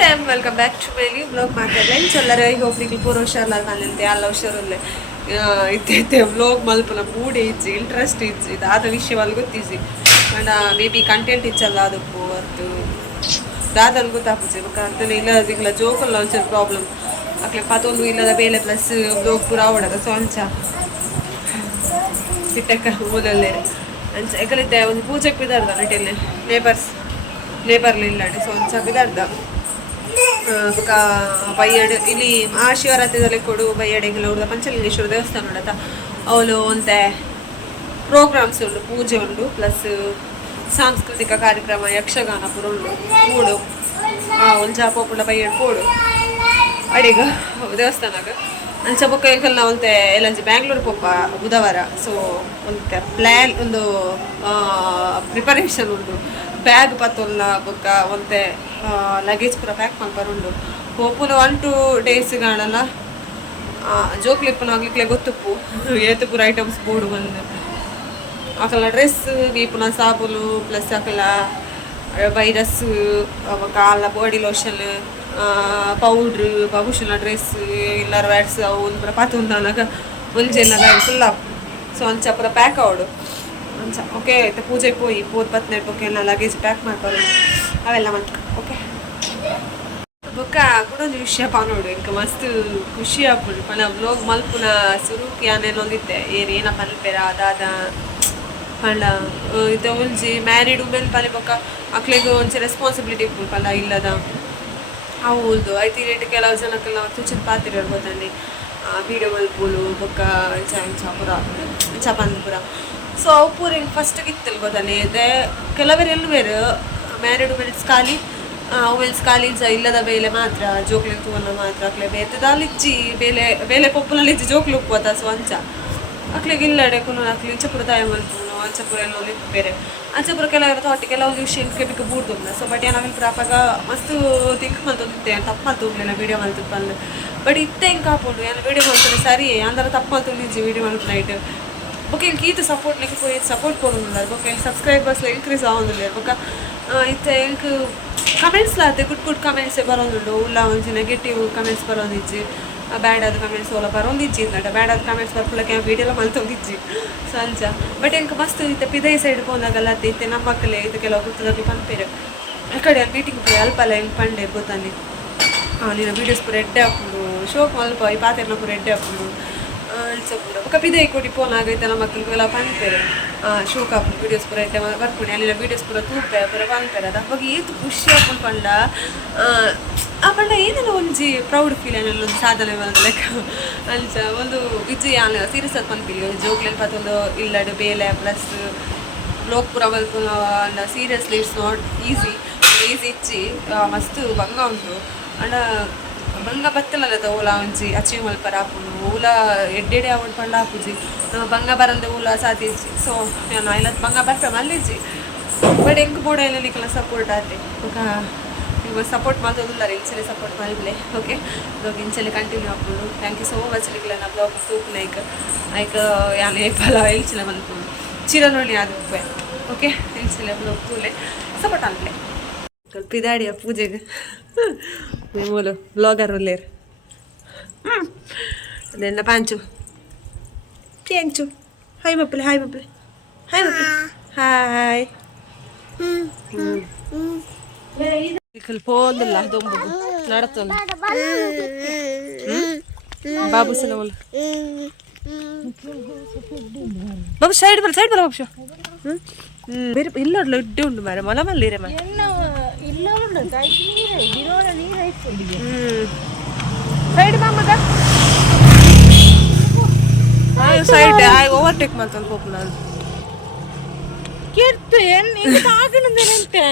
fam, welcome back to my new vlog. Maatadlen chollara I hope nikku pura husharla kanante alla husharulle itte vlog malpuna mood iji interest iji ದಾದ ವಿಷಯವಲ್ಲ ಗೊತ್ತಿಸಿ and may be content ಇಚ್ಚಲ್ಲ ಅದಕ್ಕೂ ಅದು ದಾದಲ್ಲಿ ಗೊತ್ತಾಗ್ತದೆ ಅರ್ಥನೇ ಇಲ್ಲ ಅದಕ್ಕೆಲ್ಲ ಜೋಕಲ್ಲ ಒಂಚೂರು problem ಅಕ್ಲೆ ಪತ್ತೊಂದು ಇಲ್ಲದ ಬೇಲೆ ಪ್ಲಸ್ ಬ್ಲೋಗ್ ಪೂರ ಆವಡದ ಸೊ ಅಂಚ ಸಿಟ್ಟಕ್ಕ ಊರಲ್ಲೇ ಅಂಚ ಯಾಕಲಿದ್ದೆ ಒಂದು ಪೂಜೆಗೆ ಬಿದ್ದಾರ್ದ ನಟೆಲ್ಲೆ ಲೇಬರ್ಲಿ ಇಲ್ಲಾಡೆ ಸೊ ಅಂಚ ಬಿದ್ದಾರ್ದ ಬಯ್ಯಡ್ ಇಲ್ಲಿ ಮಹಾಶಿವರಾತ್ರಿದಲ್ಲಿ ಕೊಡು ಬಯ್ಯಡೆಗೆಲ್ಲ ಹುಡುಗ ಪಂಚಲಿಂಗೇಶ್ವರ ದೇವಸ್ಥಾನ ನೋಡತ್ತ ಅವಳು ಒಂದೇ ಪ್ರೋಗ್ರಾಮ್ಸ್ ಉಂಟು ಪೂಜೆ ಉಂಟು ಪ್ಲಸ್ ಸಾಂಸ್ಕೃತಿಕ ಕಾರ್ಯಕ್ರಮ ಯಕ್ಷಗಾನ ಪುರ ಉಂಟು ಕೂಡು ಒಂದು ಜಾಪುಳ ಬಯ್ಯಡ್ ಕೂಡು ಅಡಿಗ ದೇವಸ್ಥಾನಗ ಅಂಚ ಬೊಕ್ಕ ಈಗ ಒಂತೆ ಎಲ್ಲಂಚೆ ಬ್ಯಾಂಗ್ಳೂರ್ ಪೋಪ ಬುಧವಾರ ಸೊ ಒಂತೆ ಪ್ಲ್ಯಾನ್ ಒಂದು ಪ್ರಿಪರೇಷನ್ ಉಂಟು ಬ್ಯಾಗ್ ಪತ್ತೊಲ್ಲ ಬೊಕ್ಕ ಒಂತೆ ಲಗೇಜ್ ಪೂರ ಪ್ಯಾಕ್ ಮಾಡ್ಬಾರುಂಡು ಪೋಪುನ 1-2 days ಕಾಣಲ್ಲ ಜೋಕ್ಲಿಪ್ಪನ ಆಗ್ಲಿಕ್ಕೆ ಗೊತ್ತುಪ್ಪು ಏತು ಪೂರ ಐಟಮ್ಸ್ ಬೋರ್ಡು ಬಂದು ಅಕಲ ಡ್ರೆಸ್ ವೀಪುನ ಸಾಬೂನು ಪ್ಲಸ್ ಅಕಲ ವೈರಸ್ ಕಾಲ ಬಾಡಿ ಲೋಷನ್ ಪೌಡ್ರ್ ಬಬುಶನ ಡ್ರೆಸ್ ಇಲ್ಲಾರ ವ್ಯಾಟ್ಸ್ ಅವು ಒಂದು ಪೂರ ಪಾತೊಂದಾನಾಗ ಒಂಜೆಲ್ಲ ಬ್ಯಾಗ್ ಫುಲ್ ಅಪ್ ಸೊ ಅಂಚ ಪೂರ ಪ್ಯಾಕ್ ಅವಡು ಅಂಚ ಓಕೆ ಆಯ್ತು ಪೂಜೆಗೆ ಹೋಗಿ 4-12 ಬೊಕ್ಕ ಎಲ್ಲ ಲಗೇಜ್ ಪ್ಯಾಕ್ ಮಾಡ್ಬಾರು ಅವೆಲ್ಲ ಮಾತ್ರ ಓಕೆ ಬೊಕ್ಕ ಕೂಡೊಂದು ವಿಷಯ ನೋಡು ಇಂಕ ಮಸ್ತ್ ಖುಷಿ ಆಗ್ಬಿಡು ಪಣ ವ್ಲಾಗ್ ಮಲ್ಪುನ ಸುರುಕಿ ಆನೇನೊಂದಿದ್ದೆ ಏನ ಪನ್ಪೆರ ಅದಾದ ಪಂಡ ಇದು ಒಂಜಿ ಮ್ಯಾರಿಡ್ ವುಮೆನ್ ಪನೆ ಬೊಕ್ಕ ಮಕ್ಳಿಗೆ ಒಂಚೆ ರೆಸ್ಪಾನ್ಸಿಬಿಲಿಟಿ ಇಪ್ಪು ಪಂಡ ಇಲ್ಲದ ಹೌದು ಐತಿ ರೇಟ್ ಕೆಲವು ಜನಕ್ಕೆಲ್ಲ ತುಚಿದ ಪಾತಿರೋರು ಗೊತ್ತಂడి ವೀಡಿಯೋ ಮಲ್ಪುಲು ಬೊಕ್ಕ ಇಂಚ ಇಂಚ ಪೂರ ಇಂಚ ಬಂದು ಪೂರ ಸೊ ಅವು ಪೂರ ಹಿಂಗೆ ಫಸ್ಟಿಗೆ ಇತ್ತಲ್ಲ ಗೊತ್ತಲ್ಲಿ ಇದೆ ಕೆಲವರು ಎಲ್ಲುವೇರು ಮ್ಯಾರಿಡ್ ವುಮೆನ್ಸ್ ಖಾಲಿ ವುಮೆನ್ಸ್ ಖಾಲಿ ಇಲ್ಲದ ಬೇಲೆ ಮಾತ್ರ ಜೋಕ್ಲಿ ತೂವನ್ನ ಮಾತ್ರ ಅಕ್ಲೆ ಬೇತದಾಲಿಜ್ಜಿ ಬೇಲೆ ಪೊಪ್ಪುನಲ್ಲಿ ಇಜ್ಜಿ ಜೋಕ್ಲಿ ಉಪ್ಪುವತ್ತ ಸೊ ಅಂಚ ಅಕ್ಲಿಗೆ ಇಲ್ಲಡೆ ಕುನ ಅಕ್ಲಿ ಇಂಚಪುರ ತಾಯ ಮಲ್ಪುನು ಅಂಚಪುರ ಎಲ್ಲ ಬೇರೆ ಅಂಚಪುರ ಕೆಲವರು ತೋಟಿ ಕೆಲವೊಂದು ವಿಷಯ ಕೆಪಿಗೆ ಬೂಡ್ದುಂಡ ಸೊ ಬಟ್ ಏನಾಗಲಿ ಪ್ರಾಪಾಗ ಮಸ್ತು ತಿಂಕ್ ಮಲ್ತೊಂದಿತ್ತೆ ತಪ್ಪು ಮಲ್ತುಂಡ್ಲಿಲ್ಲ ವೀಡಿಯೋ ಮಲ್ತು ಬಂದು ಬಟ್ ಇತ್ತೆ ಹಿಂಗೆ ಕಾಪುಂಡು ಏನು ವೀಡಿಯೋ ಮಲ್ತಾರೆ ಸರಿ ಅಂದ್ರೆ ತಪ್ಪು ಮಲ್ತುಂಡಿಜ್ಜಿ ವೀಡಿಯೋ ಮಲ್ತು ನೈಟ್ ಬೊಕ್ಕ ಇಂಕ ಈತ ಸಪೋರ್ಟ್ ನಿಂಗೆ ಪೂರ ಸಪೋರ್ಟ್ ಕೊಡುವುದಿಲ್ಲ ಬೊಕ್ಕ ಇಂಕ ಸಬ್ಸ್ಕ್ರೈಬರ್ಸ್ ಇನ್ಕ್ರೀಸ್ ಆಗೋದಿಲ್ಲ ಬೊಕ್ಕ ಇತ್ತೆ ಇಂಕ ಕಮೆಂಟ್ಸ್ ಲಾತೆ ಗುಡ್ ಕಮೆಂಟ್ಸೇ ಬರೋದುಂಡು ಉಲ್ಲ ಒಂಜಿ ನೆಗೆಟಿವ್ ಕಮೆಂಟ್ಸ್ ಬರೋದಿಜ್ಜಿ ಬ್ಯಾಡ್ ಆದ ಕಮೆಂಟ್ಸ್ ಓಲ ಬರೋದಿಜ್ಜಿ ಇಂದಟ ಬ್ಯಾಡ್ ಆದ ಕಮೆಂಟ್ಸ್ ಬರ್ಪುಳಕ್ಕೆ ವೀಡಿಯೋಲ್ಲ ಮಲ್ತೊಂದಿಜ್ಜಿ ಸೊ ಅಂಚ ಬಟ್ ಇಂಕ ಮಸ್ತ್ ಇತ್ತೆ ಪಿದೈ ಸೈಡ್ ಹೋದಾಗಲ್ಲ ಇತ್ತೆ ನಮ್ಮ ಮಕ್ಕಳೇ ಇದು ಕೆಲವು ಗೊತ್ತದಲ್ಲಿ ಪನ್ಪೇರು ಆ ಕಡೆ ಅಲ್ಲಿ ಮೀಟಿಂಗ್ ಪೋಯಿ ಅಲ್ಪಲ್ಲ ಹಿಂಗೆ ಪಂಡೆ ಗೊತ್ತಾನೆ ನೀನು ವೀಡಿಯೋಸ್ ಪೂರ ಎಡ್ಡೆ ಹಾಕೊಂಡು ಶೋಕ್ ಮಲ್ಪ ಈ ಪಾತ್ರೆಲ್ಲ ಪೂರ ಎಡ್ಡೆ ಹಾಕೊಂಡು ಪೂರ ఒక పిదై కొట్టి పోనాగైతే మక్కలకు ಎಲ್ಲ ಪನ್ಪೇರೆ ಶೋಕ್ ಹಾಕೊಂಡು ವೀಡಿಯೋಸ್ ಪೂರ ಎಡ್ಡೆ ಬರ್ಕೊಂಡು ಅಲ್ಲೆಲ್ಲ ವೀಡಿಯೋಸ್ ಪೂರ ತೂಪೆ ಪೂರ ಪನ್ಪೇರೆ ಅದು ಅವಾಗ ಏತು ಖುಷಿ ಹಾಕೊಂಡು ಪಂಡ ಆ ಪಂಡ ಏನೆಲ್ಲ ಒಂಜಿ ಪ್ರೌಡ್ ಫೀಲ್ ಏನೆಲ್ಲ ಒಂದು ಸಾಧನೆ ಬಂದ ಲೆಕ್ಕ ಅಂಚ ಒಂದು ವಿಜಯ ಸೀರಿಯಸ್ ಅದು ಪನ್ಪೀಲಿ ಒಂದು ಜೋಕ್ಲೆನ್ ಪತ್ತೊಂದು ಇಲ್ಲಡು ಬೇಲೆ ಪ್ಲಸ್ ಬ್ಲೋಕ್ ಪೂರ ಮಲ್ಪುನ ಸೀರಿಯಸ್ಲಿ ಇಟ್ಸ್ ನಾಟ್ ಈಸಿ ಇಚ್ಚಿ ಮಸ್ತ್ ಭಂಗ ಉಂಟು ಅಂಡ ಬಂಗ ಬತ್ತಲದ ಓಲ ಒಂಜಿ ಅಚೀವ್ ಮಲ್ಪರ ಹಾಪುನು ಓಲ ಎಡ್ಡೆಡೆ ಅವಳು ಪಂಡ ಹಾಪುಜಿ ಬಂಗ ಬರಂದೆ ಓಲ ಸಾಧಿಸಿ ಸೊ ನಾನು ಇಲ್ಲ ಬಂಗ ಬರ್ಪೆ ಮಲ್ಲಿಜಿ ಬಟ್ ಹೆಂಗೆ ಬೋಡ ಎಲ್ಲ ನಿಕ್ಕೆಲ್ಲ ಸಪೋರ್ಟ್ ಆತೆ ಇವಾಗ ಸಪೋರ್ಟ್ ಮಾಡ್ತೋದಿಲ್ಲ ಇಂಚಲೆ ಸಪೋರ್ಟ್ ಮಾಡಿದ್ಲೆ ಓಕೆ ಇವಾಗ ಇಂಚಲೆ ಕಂಟಿನ್ಯೂ ಹಾಕೊಂಡು ಥ್ಯಾಂಕ್ ಯು ಸೋ ಮಚ್ ನಿಕ್ಲ ನಾ ಬ್ಲಾಗ್ ತೂಕು ಐಕ ಯಾನು ಏಪಲ ಇಲ್ಚಲೆ ಮಲ್ಕೊಂಡು ಚಿರ ನೋಡಿ ಅದು ಉಪ್ಪೆ ಓಕೆ ಇಲ್ಚಲೆ ಬ್ಲಾಗ್ ತೂಲೆ ಸಪೋರ್ಟ್ ಆಗಲೆ ಸ್ವಲ್ಪ ಇದಾಡಿಯ ಪೂಜೆಗೆ ಮೂಲು ಬ್ಲಾಗರ್ ಒಲ್ಲೇರು ಅದೆಲ್ಲ ಪಾಂಚು ಪ್ರಿಯಾಂಚು ಹಾಯ್ ಮಪ್ಪಲೆ ಹಾಯ್ ಮಪ್ಪಲೆ ಹಾಯ್ ಮಪ್ಪಲೆ ಹಾಯ್ ಸ್ವಲ್ಪ ಹೋದಲ್ಲ ದೊಂಬು ನಡತ್ತಲ್ಲ ಬಾಬು ಸಲ ಒಲ್ಲ ಬಾಬು ಸೈಡ್ ಬರ ಬಾಬು ಬೇರೆ ಇಲ್ಲೋಡ್ಲ ಇಡ್ಡೆ ಉಂಟು ಮಾರೆ ಮೊಲ ಮಲ್ಲಿರೆ ಮಾ ಸೈಡ್ ಮಾಮಗ ಸೈಡ್ ಓವರ್ಟೇಕ್ ಮಾಡ್ತಾನೆ ಪೋಪ ನಾನು ಕೇರ್ತು ಏನು ಆಗಣಂತೆ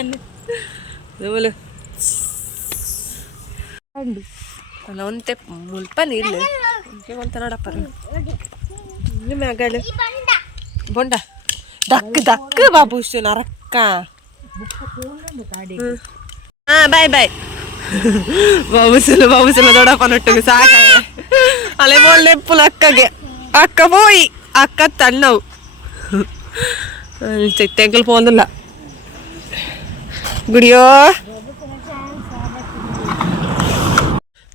ಅಲ್ಲ ಒಂತೆ ಮುಲ್ಪ ನೀಲ್ಲ ಒಂತ ನೋಡಪ್ಪ ಮ್ಯಾಗಡು ಬೊಂಡ ದಕ್ಕ ಬಾಬು ಇಷ್ಟು ನರಕ್ಕ ಬಾಯ್ ಬಾಬುಸಲ ದೊಡ್ಡಪ್ಪ ನೊಟ್ಟಿಗೆ ಸಾಕ ಅಲೆ ಬೋಲ್ಡೆ ಪುಲ ಅಕ್ಕ ಪೋಯಿ ಅಕ್ಕ ತಣ್ಣವು ತೆಂಕಲ್ ಪೋಂದಿಲ್ಲ ಗುಡಿಯೋ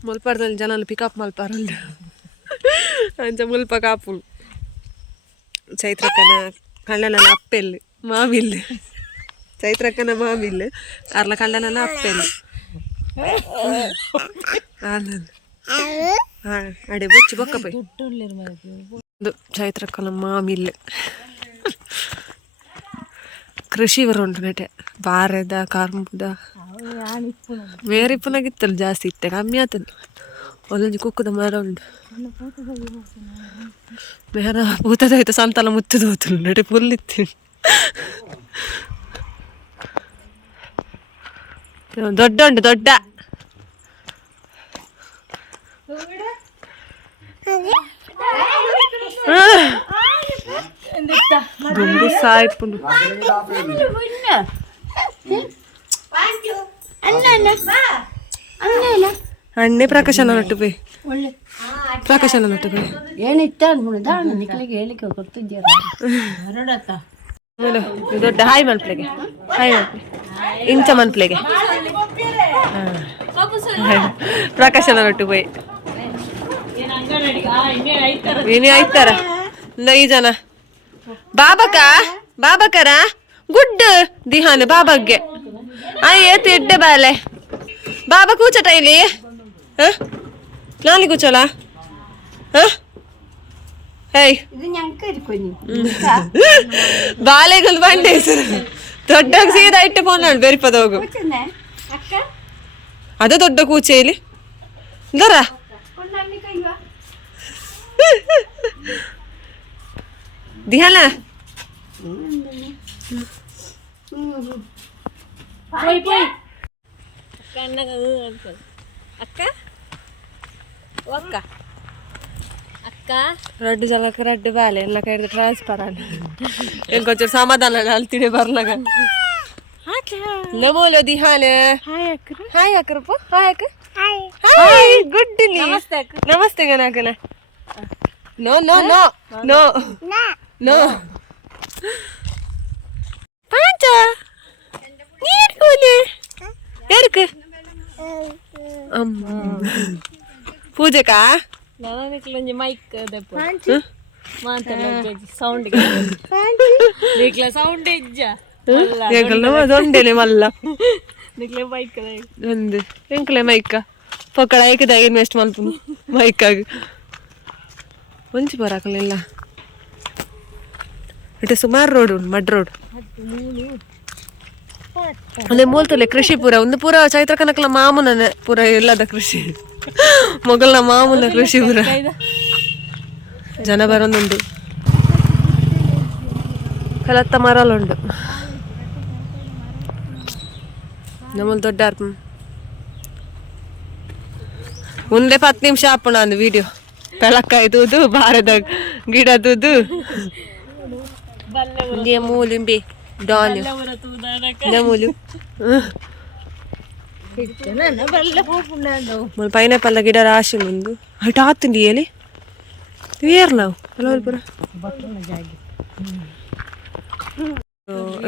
ಮುಲ್ಪಾರದಲ್ಲಿ ಜನ ಪಿಕಪ್ ಮಲ್ಪಾರಲ್ಲ ಅಂಚ ಮುಲ್ಪ ಕಾಪುಲು ಚೈತ್ರಕ್ಕನ ಕಳ್ಳನ ಅಪ್ಪೆಲ್ಲು ಮಾವಿಲ್ಲು ಚೈತ್ರಕ್ಕನ ಮಾವಿಲ್ಲು ಅರ್ಲ ಕಳ್ಳನ ಅಪ್ಪೆಲ್ಲು ಅಡೆ ಬುಚ್ಚಿ ಬೊಕ್ಕ ಪೈ ಚೈತ್ರಕ್ಕನ ಮಾವಿಲ್ಲು ಕೃಷಿ ಬರುಂಟು ನೆಟೆ ಬಾರೆದ ಕರ್ಮುದ ಮೇರಿಪ್ಪನಾಗಿತ್ತಲ್ಲ ಜಾಸ್ತಿ ಇತ್ತೆ ಕಮ್ಮಿ ಆತಲ್ಲ ಒಂದೊಂದು ಕುಕ್ಕದ ಮರ ಉಂಟು ಮೇರ ಪೂತದಾಯ್ತು ಸಂತಲ ಮುತ್ತದ ಹೋತಲು ನಡೆ ಫುಲ್ ಇತ್ತು ದೊಡ್ಡ ಉಂಟು ದೊಡ್ಡ ದುಂಬು ಸಾಯ್ಪುಂಡು ಅಣ್ಣೆ ಪ್ರಕಾಶನ ನಟ್ಟು ಬೈ ಪ್ರಕಾಶನ ನಟ್ಟು ಬೈ ದೊಡ್ಡ ಹಾಯ್ ಮನ್ಪ್ಲೆಗೆ ಹಾಯ್ ಮನ್ಪ್ಲೆ ಇಂಚ ಮನ್ಪ್ಲೆಗೆ ಪ್ರಕಾಶನ ನಟ್ಟು ಬೈ ಏನೇ ಆಯ್ತಾರ ಈ ಜನ ಬಾಬಕರ ಗುಡ್ ದಿಹಾನ್ ಬಾಬಾಗೆ ಏತ್ ಎಡ್ಡೆ ಬಾಲೆ ಬಾಬಾ ಕೂಚಟ ಇಲ್ಲಿ ನಾಲಿ ಕೂಚಲ ಹೇಯ್ ಬಾಲೆಗಳು ಬಂಡೆ ಹೆಸರು ದೊಡ್ಡ ಸೀದಾ ಇಟ್ಟೆ ಫೋನ್ ಮಾಡಿ ಬೆರಿಪದ ಹೋಗು ಅದ ದೊಡ್ಡ ಕೂಚೆ ಇಲ್ಲಿ ದರ ದಿಹಾನ అక్క ఒక్క అక్క రెడ్డి జలక రెడ్డి బాలే ಎಲ್ಲ ಕೈದು ಟ್ರಾನ್ಸ್ಫರ್ ಅಲ್ಲ ఇంకొంచెం సమాధానం అల్తిడే బర్లగ నమోలో దిహానే హాయ్ అక్కరపు హాయ్ అక్క హాయ్ గుడ్ ని నమస్తే అక్క నమస్తే గనకన no no no no no பாஞ்சா நீர் கோலே யாருக்கு அம்மா பூஜைக்கா ನಾನು ಇಕ್ಲೊಂಜಿ ಮೈಕ್ ದೆಪ್ಪು ಮಾತಾಡ ಸೌಂಡ್ ನಿಕ್ಲ ಸೌಂಡ್ ಇಜ್ಜ ಏಕಲ್ಲ ದೊಂಡೆನೆ ಮಲ್ಲ ನಿಕ್ಲೆ ಮೈಕ್ ಒಂದು ಎಂಕ್ಲೆ ಮೈಕ್ ಪಕ್ಕಡ ಏಕದ ಇನ್ವೆಸ್ಟ್ ಮಲ್ಪುನು ಮೈಕ್ ಆಗಿ ಒಂಚಿ ಬರಾಕಲಿಲ್ಲ ಇಟ್ಟು ಸುಮಾರು ರೋಡ್ ಉಂಟು ಮಡ್ ರೋಡ್ ಅದೇ ಮೂಲ್ತಲೆ ಕೃಷಿ ಪೂರ ಒಂದು ಪೂರ ಚೈತ್ರ ಕನಕಲ ಮಾಮೂನ ಪೂರ ಎಲ್ಲದ ಕೃಷಿ ಮೊಗಲ್ನ ಮಾಮೂನ ಕೃಷಿ ಪೂರ ಜನ ಬರೋದುಂಟು ಕಲತ್ತ ಮರಲುಂಟು ನಮ್ಮಲ್ಲಿ ದೊಡ್ಡ ಅರ್ಥ ಒಂದೇ 10 ನಿಮಿಷ ಹಾಪಣ ಅಂದು ವಿಡಿಯೋ ಬೆಳಕಾಯ್ದುದು ಬಾರದ ಗಿಡದುದು ಮೂಲಿಂಬಿ ಡಾನ್ ಮೂಲು పైనాపిల్ గిడ రాసి ముందు అటు ఆతుంది ఏలి వేర్లావు అలా పura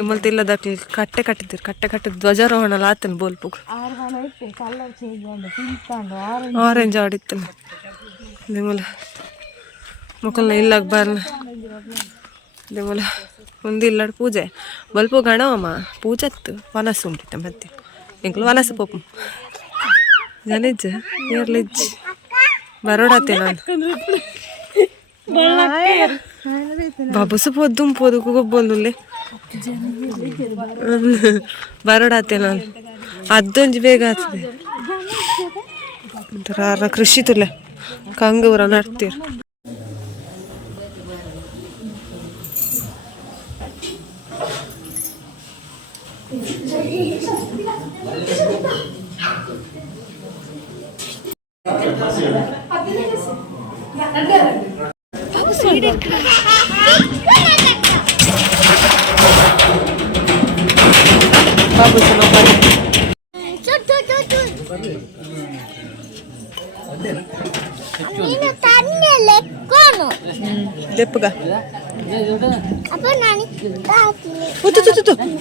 ಮಲ್ತಿ ಇಲ್ಲದಕ್ಕೆ ಕಟ್ಟೆ ಕಟ್ಟಿದ್ದೀರಿ ಕಟ್ಟೆ ಕಟ್ಟಿದ ಧ್ವಜಾರೋಹಣ ಆತನ ಬೋಲ್ಪು ಆರೆಂಜ್ ಆಡಿತ್ತು ನಿಮ್ಮಲ್ಲ ಮುಖಲ್ನ ಇಲ್ಲಾಗ ಬರ್ಲ ನಿಮ್ಮಲ್ಲ ಒಂದು ಇಲ್ಲಾಡ ಪೂಜೆ ಬಲ್ಪು ಗಣವಮ್ಮ ಪೂಜತ್ತು ವನಸ್ಸು ಉಂಟಿತ್ತ ಮತ್ತೆ ಎಂಕ್ಲು ವನಸ್ಸು ಪೋಪು ಜನಿಜ್ಜ ಏರ್ಲಿಜ್ಜ ಬರೋಡತ್ತೆ ನಾನು ಬಾಬುಸು ಪೊದ್ದು ಪೋದು ಗೊಬ್ಬೊಂದುಲ್ಲೆ ಬರೋಡತ್ತೆ ನಾನು ಅದೊಂದು ಬೇಗ ಆಗ್ತದೆ ಒಂಥರ ಕೃಷಿ ತುಲೆ ಕಂಗೂರ ನಡ್ತೀರಿ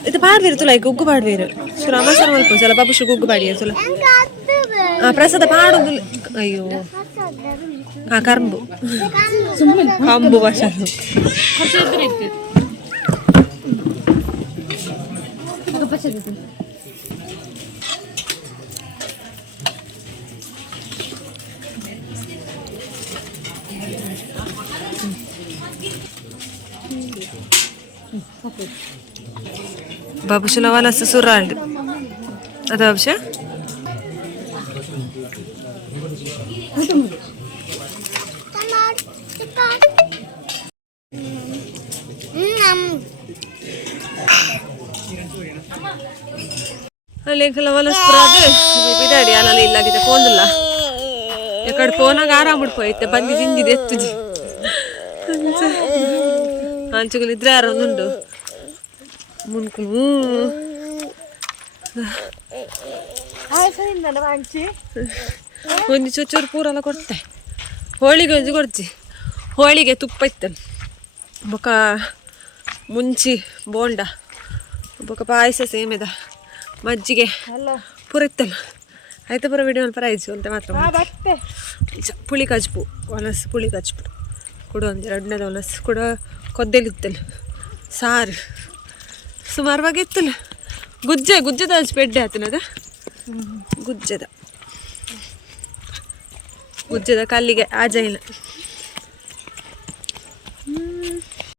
ಇದು ಬಾಡ್ವೇರು ತುಲ ಈಗ ಉಗ್ಗು ಬಾಡ್ವೇರು ಸುರ ಅಮಸರ ಮಲ್ಪ ಸಲ ಬಾಬುಶ್ರು ಉಗ್ಗು ಬಾಡಿಯ ತುಲ ಪ್ರಸಾದ ಪಾಡುದು ಅಯ್ಯೋ ಕರಂಬು ಕಂಬು ಭಾಷೆ बाबूशला वाला ससुराल आता बाबूशा लेखला वाला स्प्राद बिडाडी आला इल्लागिते फोनಲ್ಲ ಎಕಡೆ ಫೋನಾಗ ಆರಾಮ ಬಿಡ್పోయిತ್ತೆ ಬಂದಿ ಜಿಂಜಿದೆ ಎತ್ತುಜಿ ಅಂಚುಗಳಿದ್ರೆ ಯಾರೊಂದುಂಡು ಮುನ್ಕು ಒಂದು ಚೂರು ಪೂರೆಲ್ಲ ಕೊಡ್ತೆ ಹೋಳಿಗೆ ಒಂಜಿ ಕೊಡ್ತಿ ಹೋಳಿಗೆ ತುಪ್ಪ ಇತ್ತಲ್ಲ ಬೊಕ ಮುಂಚಿ ಬೋಂಡ ಬೊಕ ಪಾಯಸ ಸೇಮೆದ ಮಜ್ಜಿಗೆ ಪೂರ ಇತ್ತಲ್ಲ ಆಯ್ತು ಪೂರ ವಿಡಿಯೋ ಪರ ಆಯ್ತು ಅಂತ ಮಾತ್ರ ಪುಳಿ ಕಜ್ಪು ಒನಸು ಪುಳಿ ಕಜ್ಪು ಕೊಡು ಒಂದು ಎರಡನೇದ ಒನಸು ಕೂಡ ಕೊದ್ದೆಲಿತ್ತಲ್ಲ ಸಾರು ಸುಮಾರು ಇತ್ತಲ್ಲ ಗುಜ್ಜದ ಹಚ್ಚಿ ಪೆಡ್ಡೆ ಆತನದ ಗುಜ್ಜದ ಕಲ್ಲಿಗೆ ಆಜ ಇಲ್ಲ